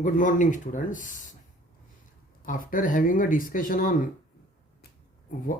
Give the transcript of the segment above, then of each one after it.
Good morning, students. After having a discussion on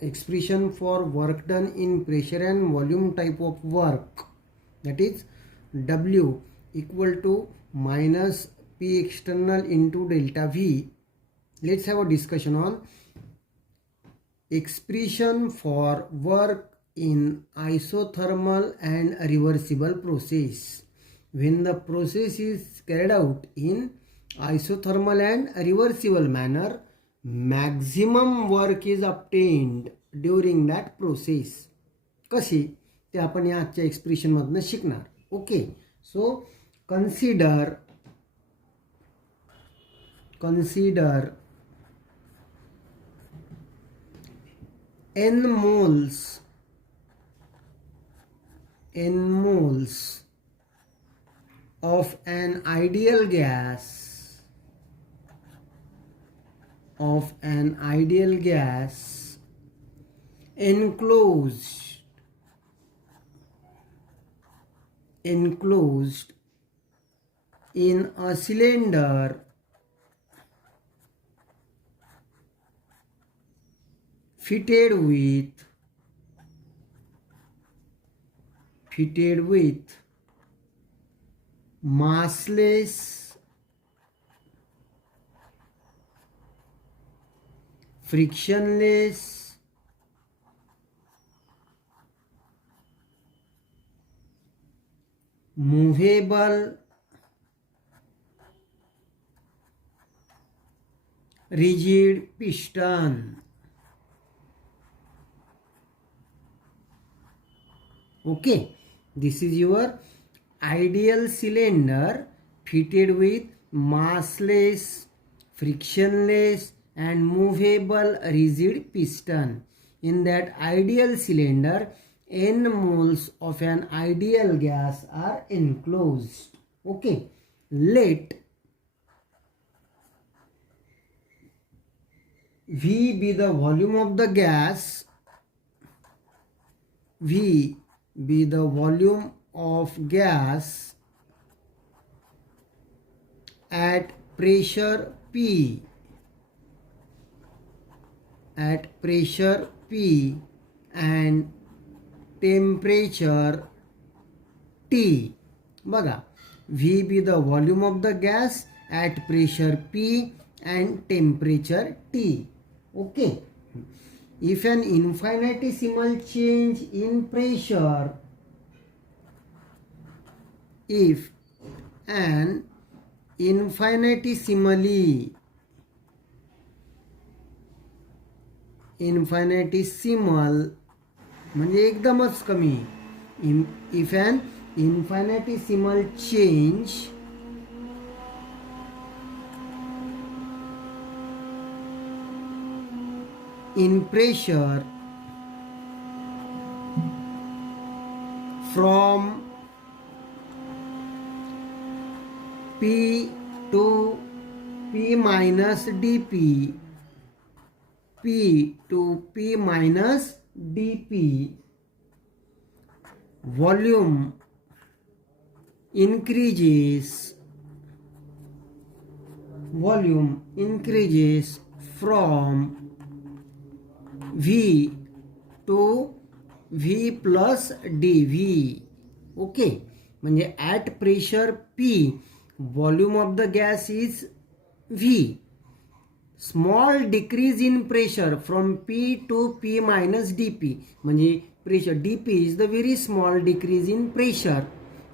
expression for work done in pressure and volume type of work, that is W equal to minus P external into delta V, let's have a discussion on expression for work in isothermal and reversible process. When the process is carried out in isothermal and reversible manner, maximum work is obtained during that process. कशी ते आपण या आजच्या एक्सप्रेशन मधनं शिकणार. ओके, सो consider n moles of an ideal gas enclosed in a cylinder fitted with massless frictionless movable rigid piston. Okay, this is your ideal cylinder fitted with massless, frictionless and movable rigid piston. In that ideal cylinder, n moles of an ideal gas are enclosed. Okay, let V be the volume of the gas, V be the volume of gas at pressure P, and temperature T. बघा, V be the volume of the gas at pressure P and temperature T. Okay. If an infinitesimal change in pressure, infinitesimal म्हणजे एकदमच कमी, if an infinitesimal change in pressure from P to P minus dP, P to P minus dP, volume increases from V to V plus dV. Okay, म्हणजे at pressure P, volume of the gas is V. Small decrease in pressure from P to P minus dP, म्हणजे pressure dP is the very small decrease in pressure.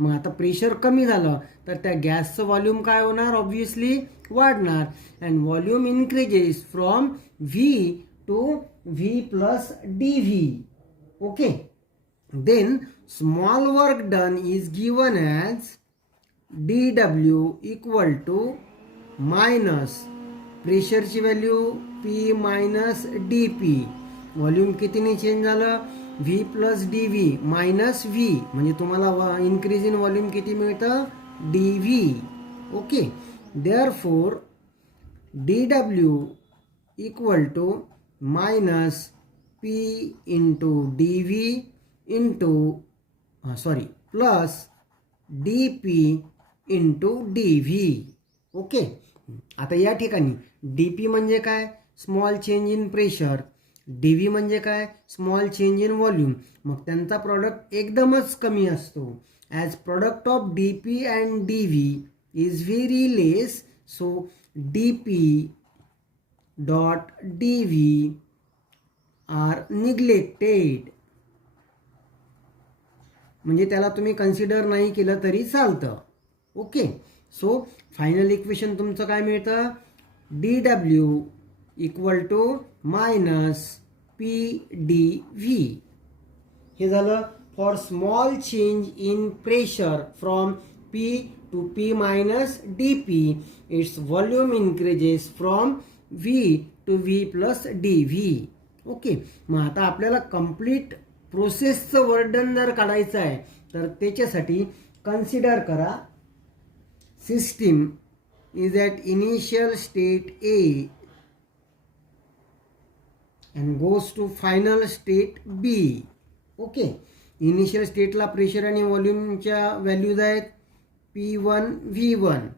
मग आता प्रेशर कमी झालं तर त्या गॅसचं व्हॉल्यूम काय होणार, ऑब्व्हियसली वाढणार. And volume increases from V to V plus dV. Okay, then small work done is given as dW equal to minus प्रेशरची value P minus dP, volume कितीने चेंज झालं, V plus dV minus V, म्हणजे तुम्हाला increase in volume किती मिळतं, dV. Okay, therefore dW equal to minus P into dV into plus dP into dV. Okay. आता या ठिकाणी डी पी म्हणजे काय, small change in pressure, D V म्हणजे काय, स्मॉल चेंज इन व्हॉल्यूम. मग त्यांचा प्रॉडक्ट एकदमच कमी असतो. As product of D P and D V is very less, so D P dot D V R neglected. म्हणजे त्याला तुम्ही कन्सिडर नाही केलं तरी चालतं. ओके. सो फायनल इक्वेशन तुमचं काय मिळतं, D W equal to minus P D V. हे झालं for small change in pressure from P to P minus D P, its volume increases from V to V plus D V. Okay. मग आता आपल्याला कम्प्लीट प्रोसेसचं वर्णन जर काढायचं आहे तर त्याच्यासाठी कन्सिडर करा, system is at initial state A and goes to final state B. Okay. Initial स्टेटला प्रेशर आणि व्हॉल्यूमच्या व्हॅल्यूज आहेत P1 V1,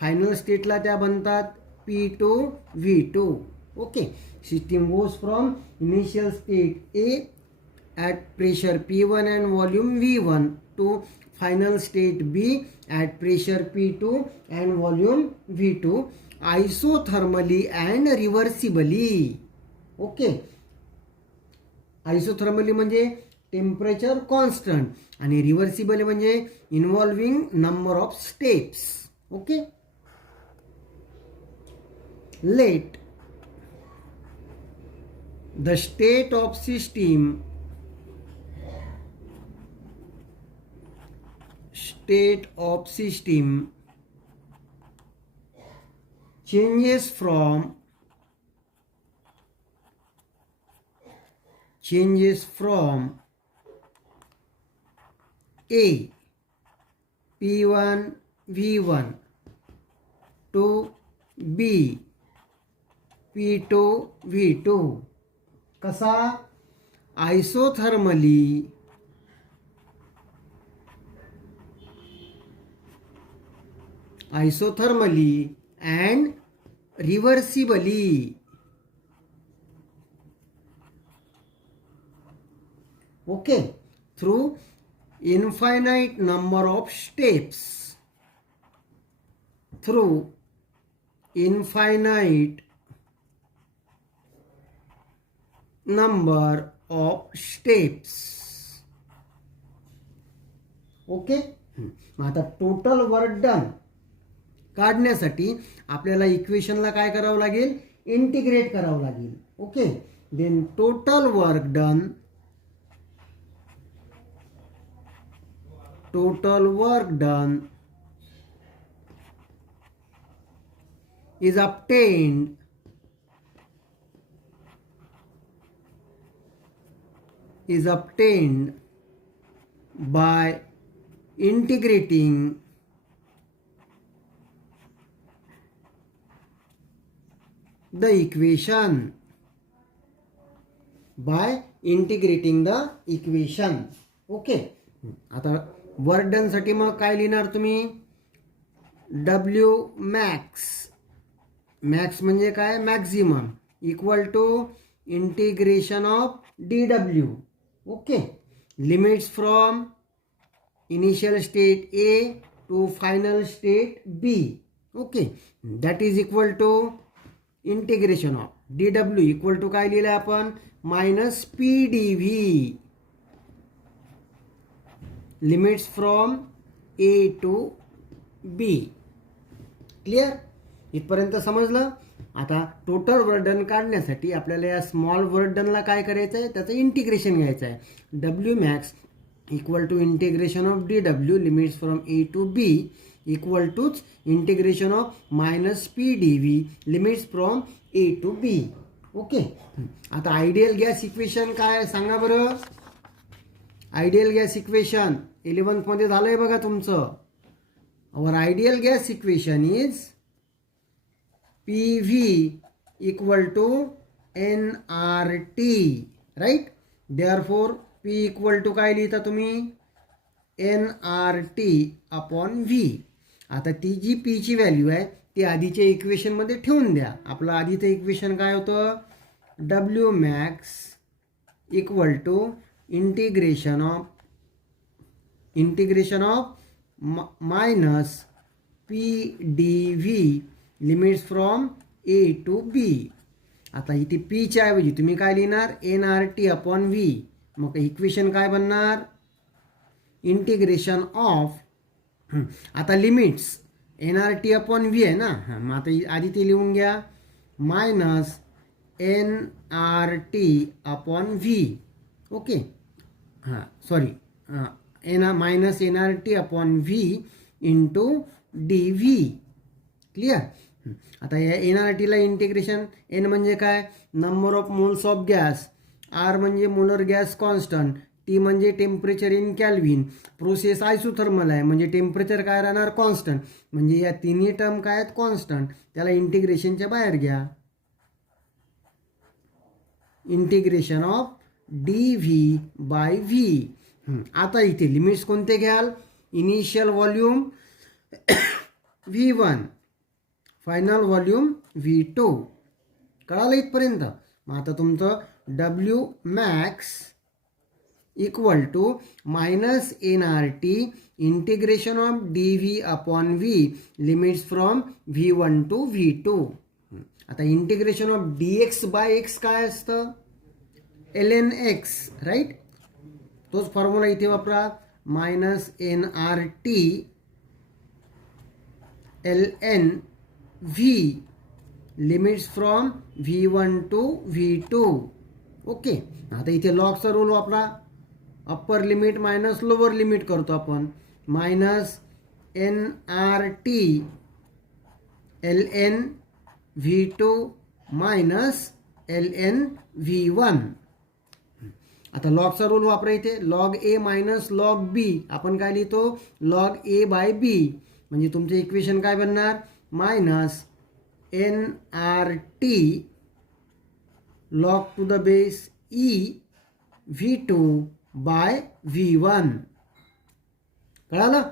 फायनल स्टेटला त्या बनतात P2 V2. Okay. System goes from initial state A at pressure P1 and volume V1 to final state B at pressure P2 and volume V2 isothermally and reversibly. Okay. Isothermally म्हणजे temperature constant आणि reversible म्हणजे involving number of steps. Okay. Let the state of system changes from A P1 V1 to B P2 V2. कसा, आयसोथर्मली and reversibly. Okay. Through infinite number of steps. Through infinite number of steps. Okay. आता total work done काढण्यासाठी आपल्याला इक्वेशनला काय करावं लागेल, integrate करावं लागेल. Okay. Then total work done is obtained by integrating the equation. Okay. आता वर्क डन साठी मग काय लिहिणार तुम्ही, डब्ल्यू मॅक्स म्हणजे काय, maximum equal to integration of D W. Okay. Limits from initial state A to final state B. Okay. That is equal to integration of D W equal to काय लिहिलं आपण, minus P D V. Limits from A to B. Clear. इथपर्यंत समजलं. आता total work done काढण्यासाठी आपल्याला या small work डनला काय करायचं आहे, त्याचं इंटिग्रेशन घ्यायचं आहे. W max equal to integration of D W limits from A to B equal टूच integration of minus P D V limits from A to B. Okay. आता आयडियल गॅस इक्वेशन काय सांगा बरं. आयडियल गॅस इक्वेशन 11th मध्ये झालंय बघा तुमचं. Our ideal gas equation is PV equal to nRT, right. Therefore P equal to काय लिहिता तुम्ही, nRT अपॉन V. आता ती जी P ची व्हॅल्यू आहे ते आधीच्या इक्वेशनमध्ये ठेवून द्या. आपलं आधीचं इक्वेशन काय होतं? W max equal to integration of minus P D V limits from A to B. आता इथे पीच्या ऐवजी तुम्ही काय लिहिणार? N R T upon V. मग इक्वेशन काय बनणार? इंटिग्रेशन ऑफ आता limits N R T upon V आहे ना. मग आता आधी ते लिहून घ्या. Minus N R T upon V. Okay sorry minus N R T upon V into D V. Clear? आता या एन आर टीला इंटिग्रेशन, एन म्हणजे काय? Number of moles of gas, R म्हणजे मोलर गॅस कॉन्स्टंट, टी म्हणजे temperature in kelvin. Process isothermal आहे म्हणजे टेम्परेचर काय राहणार? कॉन्स्टंट. म्हणजे या तिन्ही टर्म काय आहेत? कॉन्स्टंट. त्याला इंटिग्रेशनच्या बाहेर घ्या. Integration of d V by V. आता इथे लिमिट्स कोणते घ्याल? Initial volume V1, final volume V2. कळालं इथपर्यंत? मग आता तुमचं W max equal to minus N R T integration of d V upon V limits from V1 to V2. आता integration of d x by x काय असतं? ln x, right? तोच formula इथे वापरा. Minus N R T ln v limits from V1 to V2. Okay. आता इथे लॉगचा rule वापरा. Upper limit minus lower limit करतो आपण. Minus N R T ln V2 minus ln V1. आता लॉगचा रूल वापरा इथे. Log A minus log B. आपण काय लिहितो? Log A by B. म्हणजे तुमचं इक्वेशन काय बनणार? Minus N R T log to the base e V2 by V1. कळालं?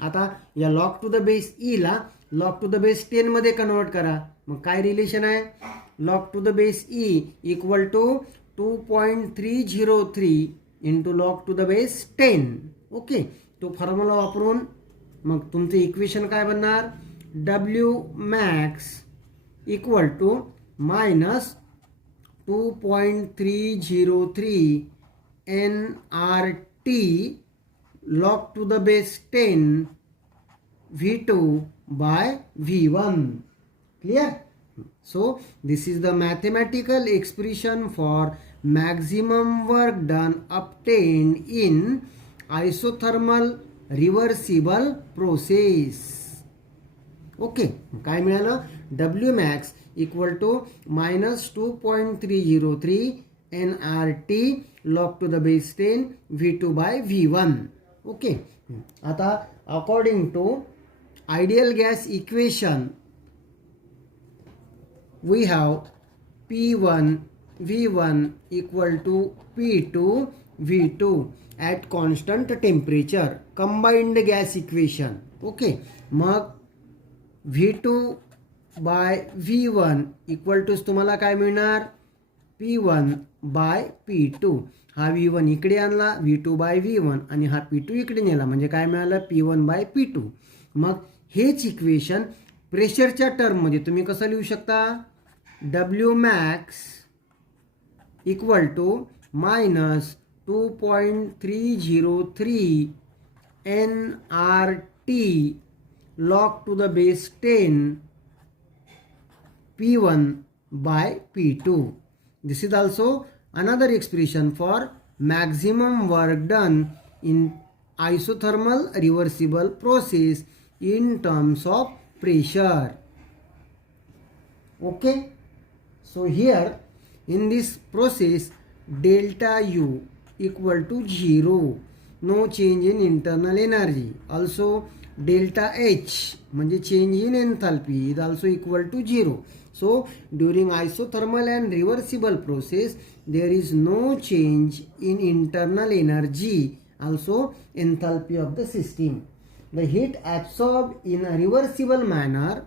आता या लॉग टू द बेस ईला लॉग टू द बेस 10 मध्ये कन्वर्ट करा. मग काय रिलेशन आहे? Log to the base e equal to 2.303 into log to the base 10. Okay. तो फॉर्म्युला वापरून मग तुमचं इक्वेशन काय बनणार? W max equal to minus 2.303 N R T log to the base 10 V2 by V1. Clear? So this is the mathematical expression for maximum work done obtained in isothermal reversible process. ओके. काय मिळालं? W max equal to minus 2.303 N R T log to the base 10 V2 by V1. Okay. आता according to ideal gas equation we have P1 V1 equal to P2 V2 at constant temperature. Combined gas equation. Okay. मग V2 by V1 equal to तुम्हाला काय मिळणार? P1 bye P2. हा V1 इकडे आणला, V2 by V1 आणि हा P2 इकडे नेला म्हणजे काय मिळालं? P1 bye P2. मग हेच इक्वेशन प्रेशरच्या टर्ममध्ये तुम्ही कसं लिहू शकता? W max equal to minus 2.303 N R T log to the base 10 P1 by P2. This is also another expression for maximum work done in isothermal reversible process in terms of pressure. Okay. So here in this process delta U equal to 0. No change in internal energy. Also delta H म्हणजे change in enthalpy is also equal to 0. So during isothermal and reversible process there is no change in internal energy, also enthalpy of the system. The heat absorbed in a reversible manner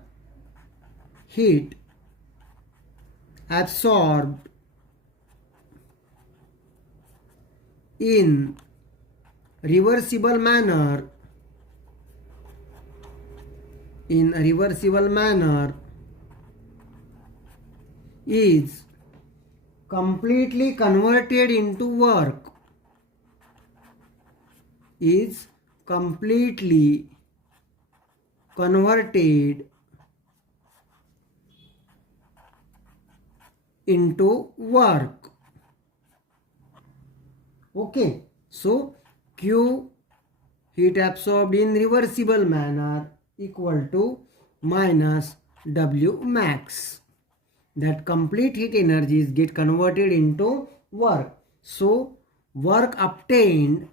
heat absorbed in reversible manner is completely converted into work, is completely converted into work. Okay, so Q, heat absorbed in reversible manner, equal to minus W max. That complete heat energies get converted into work. So work obtained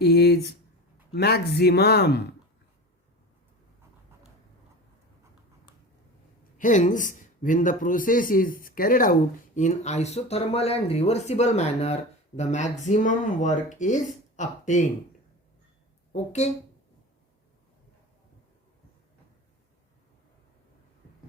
is maximum. Hence, when the process is carried out in isothermal and reversible manner, the maximum work is obtained. Okay.